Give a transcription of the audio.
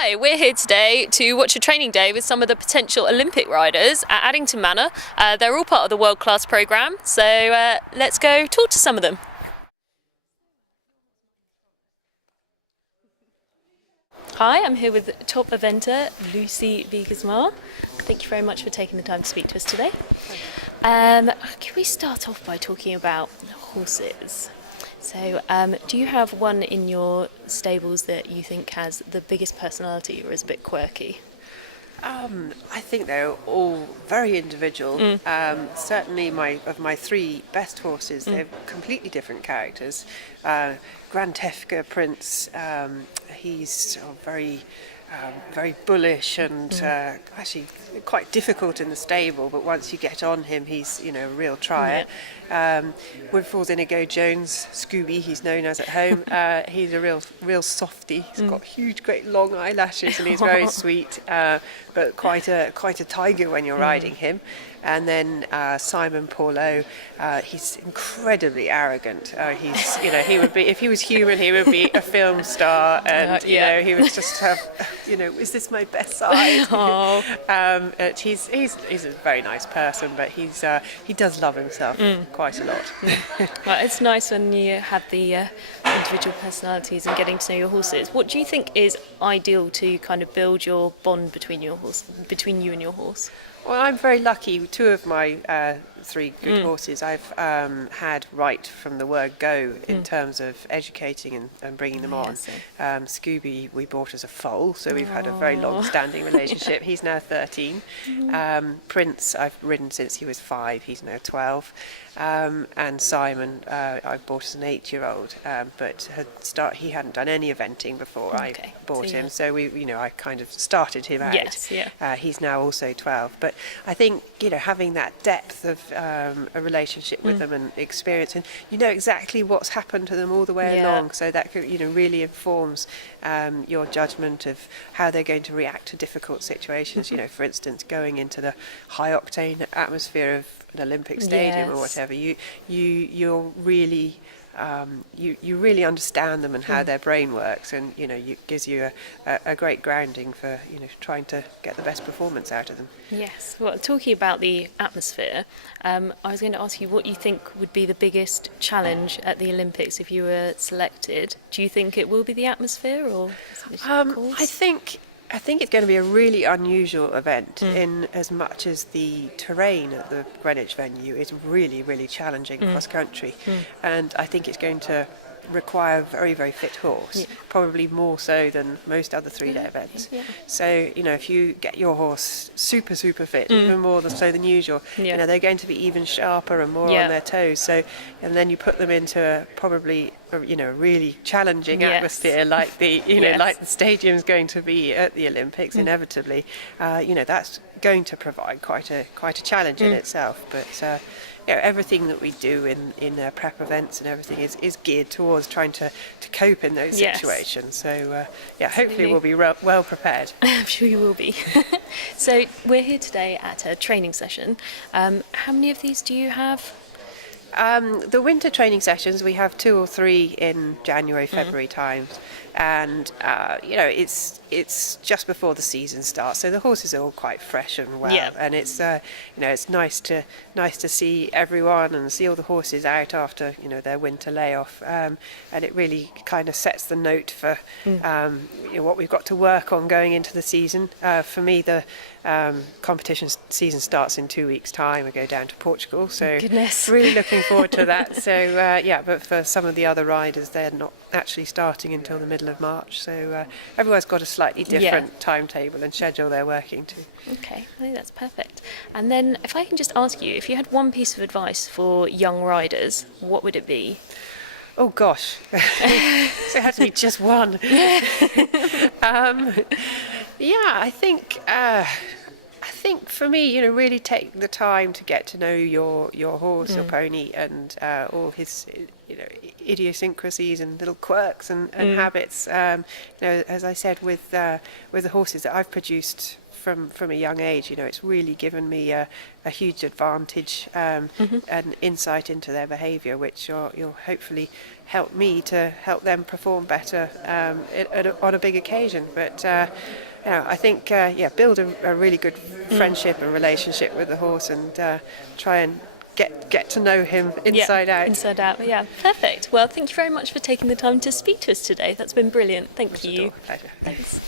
Hi, we're here today to watch a training day with some of the potential Olympic riders at Addington Manor. They're all part of the World Class programme, so let's go talk to some of them. Hi, I'm here with top eventer Lucy Wiegersma. Thank you very much for taking the time to speak to us today. Can we start off by talking about horses? So, do you have one in your stables that you think has the biggest personality or is a bit quirky? I think they're all very individual. Certainly, my three best horses, they're completely different characters. Grand Tefka Prince, he's sort of very bullish and actually quite difficult in the stable. But once you get on him, he's a real trier. Woodfall's Inigo Jones, Scooby, he's known as at home. He's a real softie. He's got huge, great long eyelashes, and he's very sweet, but quite a tiger when you're riding him. And then Simon Paulo, he's incredibly arrogant. He would be, if he was human, he would be a film star, and he would just have, is this my best side? He's a very nice person, but he does love himself quite a lot. Well, it's nice when you have the individual personalities and getting to know your horses. What do you think is ideal to kind of build your bond between you and your horse? Well, I'm very lucky. Two of my three good horses I've had right from the word go in terms of educating and bringing them on. Scooby we bought as a foal, so we've had a very long-standing relationship. He's now 13. Prince I've ridden since he was 5. He's now 12. And Simon I bought as an 8-year-old, but he hadn't done any eventing before I bought him. So I kind of started him out. Yes, yeah. He's now also 12. But I think having that depth of a relationship with them and experience, and exactly what's happened to them all the way along, so that really informs your judgment of how they're going to react to difficult situations. For instance, going into the high octane atmosphere of an Olympic stadium or whatever, you're really you really understand them and how their brain works, and it gives you a great grounding for trying to get the best performance out of them. Yes. Well, talking about the atmosphere, I was going to ask you what you think would be the biggest challenge at the Olympics if you were selected. Do you think it will be the atmosphere, or I think it's going to be a really unusual event in as much as the terrain at the Greenwich venue is really, really challenging cross country. And I think it's going to require a very, very fit horse, probably more so than most other 3-day events. So, if you get your horse super, super fit, even more so than usual, they're going to be even sharper and more on their toes. So, and then you put them into probably a really challenging atmosphere like the like the stadium's going to be at the Olympics inevitably. That's going to provide quite a challenge in itself. But everything that we do in prep events and everything is geared towards trying to cope in those situations. So hopefully we'll be well prepared. I'm sure you will be. So we're here today at a training session. How many of these do you have? The winter training sessions, we have 2 or 3 in January, February times, and it's just before the season starts, so the horses are all quite fresh and well, and it's it's nice to see everyone and see all the horses out after their winter layoff, and it really kind of sets the note for what we've got to work on going into the season. For me, the competition season starts in 2 weeks' time. I go down to Portugal, so really looking forward to that. So but for some of the other riders, they're not actually starting until the middle of March, so everyone's got a slightly different timetable and schedule they're working to. Okay, I think that's perfect. And then if I can just ask you, if you had one piece of advice for young riders, what would it be? Oh gosh, so it had to be just one. I think for me, really take the time to get to know your horse or pony and all his, idiosyncrasies and little quirks and habits. As I said, with the horses that I've produced from a young age, it's really given me a huge advantage and insight into their behaviour, which you'll hopefully help me to help them perform better on a big occasion. But I think build a really good friendship and relationship with the horse, and try and get to know him inside out. Inside out, yeah. Perfect. Well, thank you very much for taking the time to speak to us today. That's been brilliant. Thank you. Pleasure. Thanks.